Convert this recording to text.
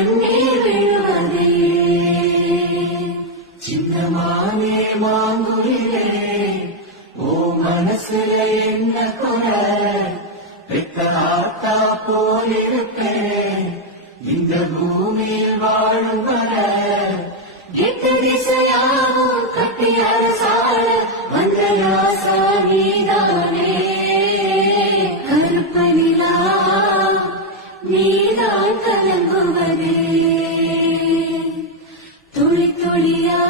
கண்ணீர் விழுவதே. சின்னமானே மாங்குயிலே, ஓ மனசுல என்ன குறை, பெத்த ஆத்தா போலிருப்பேன் இந்த பூமியில் வாழும் வர. எட்டு திசையாவும் கட்டி அரசாள வந்த ராசா நீதானே. கருப்பு நிலா நீதான் கலங்குவதே, துளி துளியா